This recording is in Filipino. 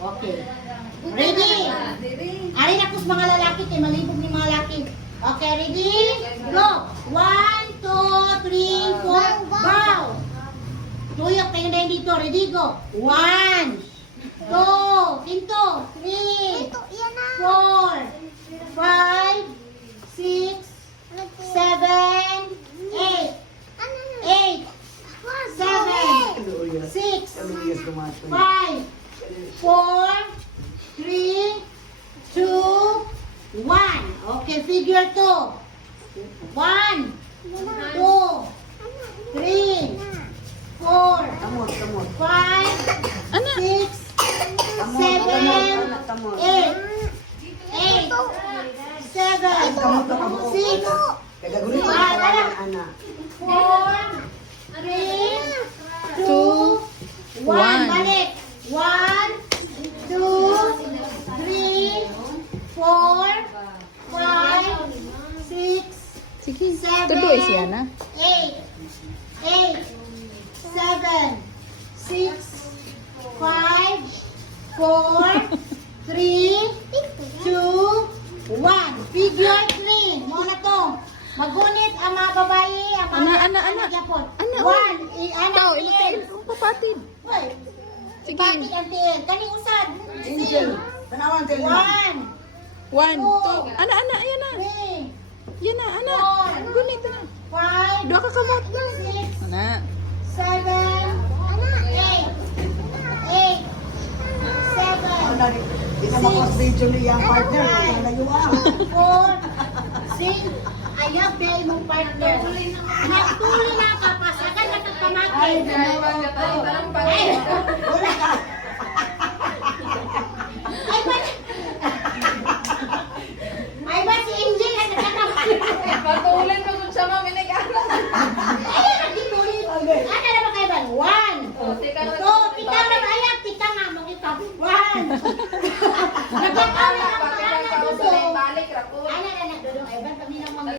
Okay. Ready? Ari na kus mga lalaki, kay malibog ni mga lalaki. Okay, ready? Go! 1, 2, 3, 4, go! Tuyok tayo na dito. Ready, go! 1, 2, pinto, 3, 4, 5, 6, 7, 8, 8, 7, 6, 5, 4, 3, 2, 1. Okay, figure 2. 1, 2, 3, 4, 5, 6, 7, 8, 8, 7, 6, 4, 3, 2, 1. Balik. 1, 2, 3, 4, 5, 6, Sige, 7, tuloy siya na. 8, 8, 7, 6, 5, 4, 3, 2, 1. Figure 3. Muna to. Magunit ang mga babae, ang mga Ana. Japon. Ana, 1, Ikaw, anak ilutin. tiil. Papatid. Hoy, Sige. bakit ang tiil? Kani usad. Angel. Tanawan tayo. 1, 1, 2. Ana, ayan na. 3, Yan na, ana. Gunit na. 5, Dua ka kamot. 6, Ana. 7, 8, 8, 7, Di na makos-video niya ang partner. Ang layuan. 4, 6, ayaw ba imong partner? Nagtuloy na ka pa, sagan na kagpamakin. Ay, wala ka. Ay, ba? Ay, ba si Angel na nagkakaman? Patulan ko kung siya maminigana. Ay, nagtituloy. Ano na ba kayo ba? 1, Tika na. So, kita na ba yan? Kita nga mo kita. 1. Nagkakaroon ang pangalan gusto. Balik, rapo. Ano na nagdudong? Ay, ba? Pag